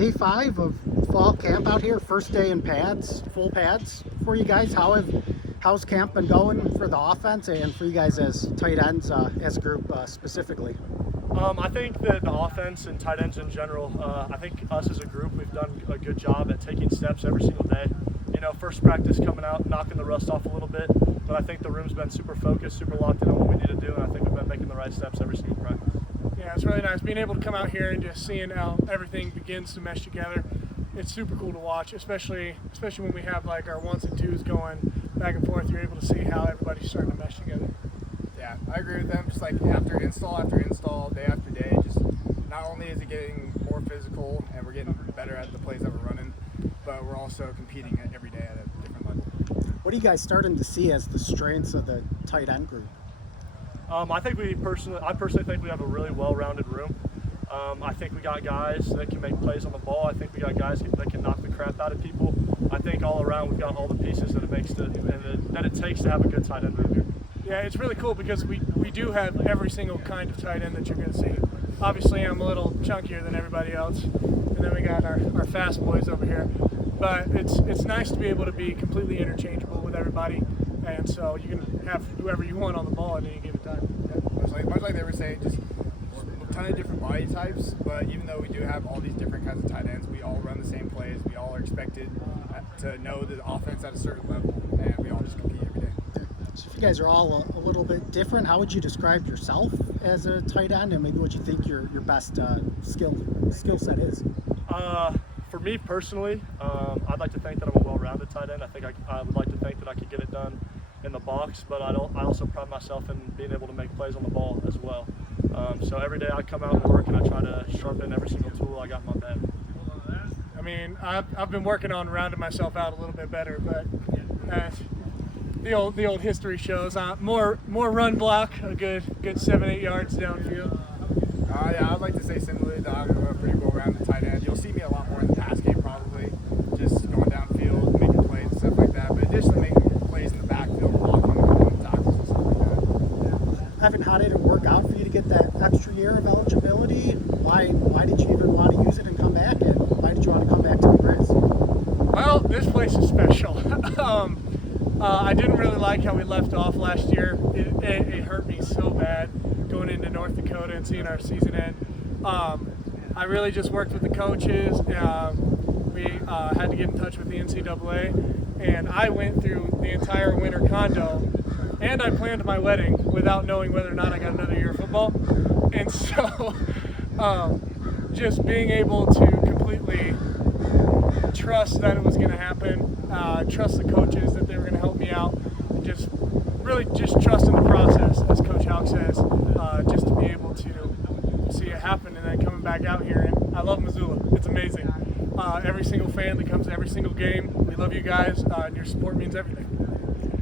day 5 of fall camp out here. First day in pads, full pads for you guys. How's camp been going for the offense and for you guys as tight ends as a group specifically? I think that the offense and tight ends in general, I think us as a group, we've done a good job at taking steps every single day. You know, first practice coming out, knocking the rust off a little bit, but I think the room's been super focused, super locked in on what we need to do, and I think we've been making the right steps every single practice. Yeah, it's really nice being able to come out here and just seeing how everything begins to mesh together. It's super cool to watch, especially when we have like our ones and twos going back and forth. You're able to see how everybody's starting to mesh together. Yeah, I agree with them. Just like after install, day after day, just not only is it getting more physical and we're getting better at the plays that we're running, but we're also competing every day at a different level. What are you guys starting to see as the strengths of the tight end group? I personally think we have a really well-rounded room. I think we got guys that can make plays on the ball. I think we got guys that can knock the crap out of people. I think all around we've got all the pieces that it takes to have a good tight end room here. Yeah, it's really cool because we do have every single kind of tight end that you're going to see. Obviously, I'm a little chunkier than everybody else, and then we got our fast boys over here. But it's nice to be able to be completely interchangeable with everybody, and so you can have whoever you want on the ball at any given time. Yeah, much like they were saying, just a ton of different body types, but even though we do have all these different kinds of tight ends, we all run the same plays. We all are expected to know the offense at a certain level, and we all just compete every day. So if you guys are all a little bit different, how would you describe yourself as a tight end, and maybe what you think your best skill set is? For me personally, I'd like to think that I'm a well-rounded tight end. I think I would like to think that I could get it done in the box, but I also pride myself in being able to make plays on the ball as well. So every day I come out and work and I try to sharpen every single tool I got in my bag. I mean, I've been working on rounding myself out a little bit better, but the old history shows more run block, a good 7-8 yards downfield. Yeah, I'd like to say similarly that I'm a pretty well-rounded tight end. You'll see me a lot more in the pass game probably, just going downfield, making plays and stuff like that. But additionally, making plays in the backfield, blocking on the tackles and stuff like that. Evan, how did it work out for you to get that extra year of eligibility? Why did you even want to use it and come back? And why did you want to come back to the Grizz? Well, this place is special. I didn't really like how we left off last year. It hurt me so bad going into North Dakota and seeing our season end. I really just worked with the coaches. We had to get in touch with the NCAA, and I went through the entire winter condo, and I planned my wedding without knowing whether or not I got another year of football. And so just being able to completely trust that it was going to happen, trust the coaches that they were going to help me out, and just trust in the process, as Coach Houck says, just to be able to see it happen. And then coming back out here, and I love Missoula. It's amazing. Every single fan that comes to every single game, we love you guys, and your support means everything.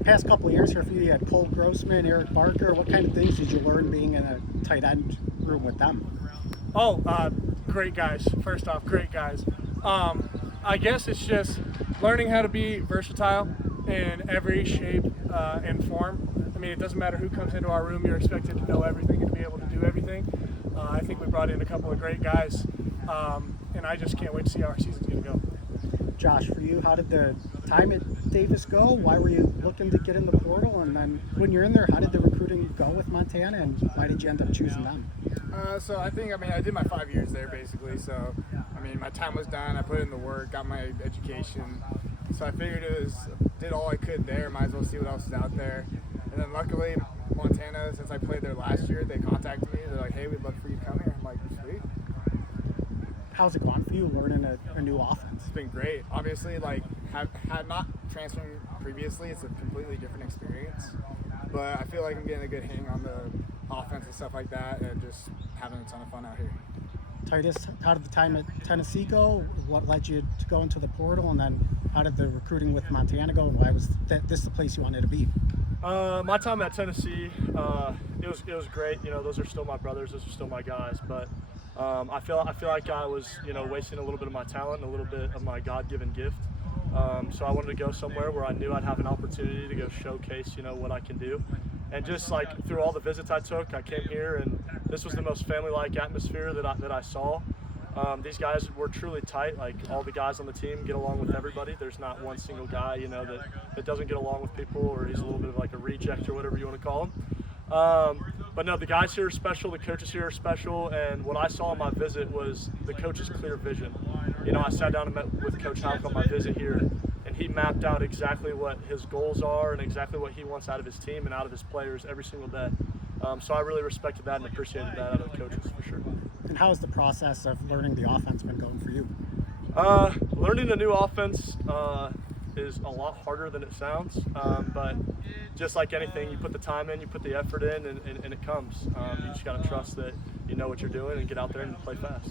Past couple of years here for you had Cole Grossman, Eric Barker. What kind of things did you learn being in a tight end room with them? Oh, great guys. First off, great guys. I guess it's just learning how to be versatile in every shape and form. I mean, it doesn't matter who comes into our room, you're expected to know everything and to be able to do everything. I think we brought in a couple of great guys, and I just can't wait to see how our season's going to go. Josh, for you, how did the time at Davis go? Why were you looking to get in the portal? And then when you're in there, how did the recruiting go with Montana, and why did you end up choosing them? So I did my 5 years there basically. So, my time was done. I put in the work, got my education. So I figured did all I could there. Might as well see what else is out there. And then luckily, Montana, since I played there last year, they contacted me. They're like, hey, we'd love for you to come here. I'm like, sweet. How's it gone for you learning a new offense? It's been great. Obviously, had not transferring previously, it's a completely different experience. But I feel like I'm getting a good hang on the offense and stuff like that, and just having a ton of fun out here. Titus, how did the time at Tennessee go? What led you to go into the portal? And then how did the recruiting with Montana go? And why was this the place you wanted to be? My time at Tennessee, it was great. You know, those are still my brothers. Those are still my guys. But I feel like I was, wasting a little bit of my talent and a little bit of my God-given gift. So I wanted to go somewhere where I knew I'd have an opportunity to go showcase, what I can do. And just through all the visits I took, I came here and this was the most family-like atmosphere that I saw. These guys were truly tight. Like, all the guys on the team get along with everybody. There's not one single guy, you know, that doesn't get along with people, or he's a little bit of like a reject or whatever you want to call him. But no, the guys here are special, the coaches here are special, and what I saw on my visit was the coach's clear vision. You know, I sat down and met with Coach Houck on my visit here, and he mapped out exactly what his goals are and exactly what he wants out of his team and out of his players every single day. So I really respected that and appreciated that out of the coaches for sure. And how has the process of learning the offense been going for you? Learning a new offense is a lot harder than it sounds, but just like anything, you put the time in, you put the effort in, and it comes. You just got to trust that you know what you're doing and get out there and play fast.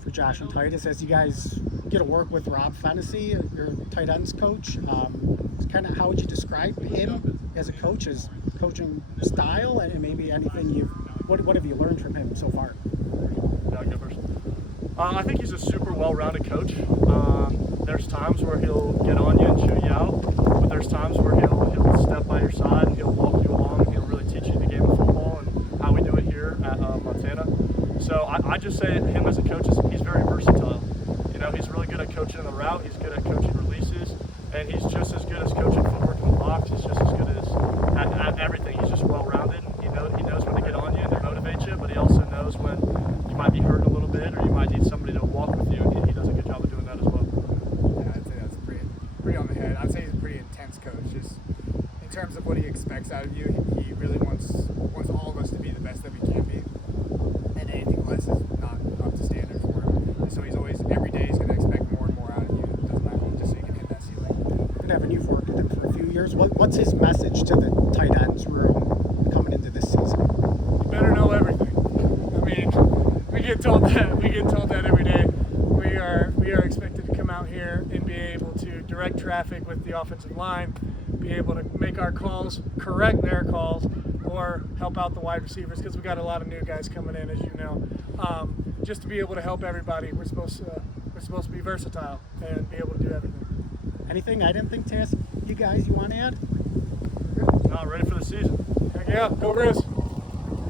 For Josh and Titus, as you guys get to work with Rob Fennessy, your tight ends coach, kind of how would you describe him as a coach, his coaching style, and maybe anything what have you learned from him so far? Yeah, I'll go first. I think he's a super well-rounded coach. There's times where he'll get on you and chew you out, but there's times where he'll step by your side and he'll walk you along and he'll really teach you the game of football and how we do it here at Montana. So I just say him as a coach, he's very versatile. You know, he's really good at coaching in the route, he's good at coaching releases, and he's just as good as coaching footwork in the box. He's just as good as at everything. He's just well-rounded. He knows when to get on you and to motivate you, but he also knows when you might be hurting a little bit or you might need somebody to walk with you, and he does a good job of doing that as well. Yeah, I'd say that's pretty on the head. I'd say he's a pretty intense coach. Just in terms of what he expects out of you, he really wants all of us to be the best that we can be, and anything less is not up to standard for him. And so he's always, every day, he's going to expect more and more out of you. It doesn't matter, just so you can hit that ceiling. And Evan, you've worked with him for a few years. What's his message to the tight ends room coming into this season? You better know everything. I mean, we get told that every day. We are expected to come out here and be able to direct traffic with the offensive line, be able to make our calls, correct their calls, or help out the wide receivers, because we got a lot of new guys coming in, as you know. Just to be able to help everybody, we're supposed to be versatile and be able to do everything. Anything I didn't think to ask you guys you want to add? Not ready for the season. Heck yeah, go Grizz!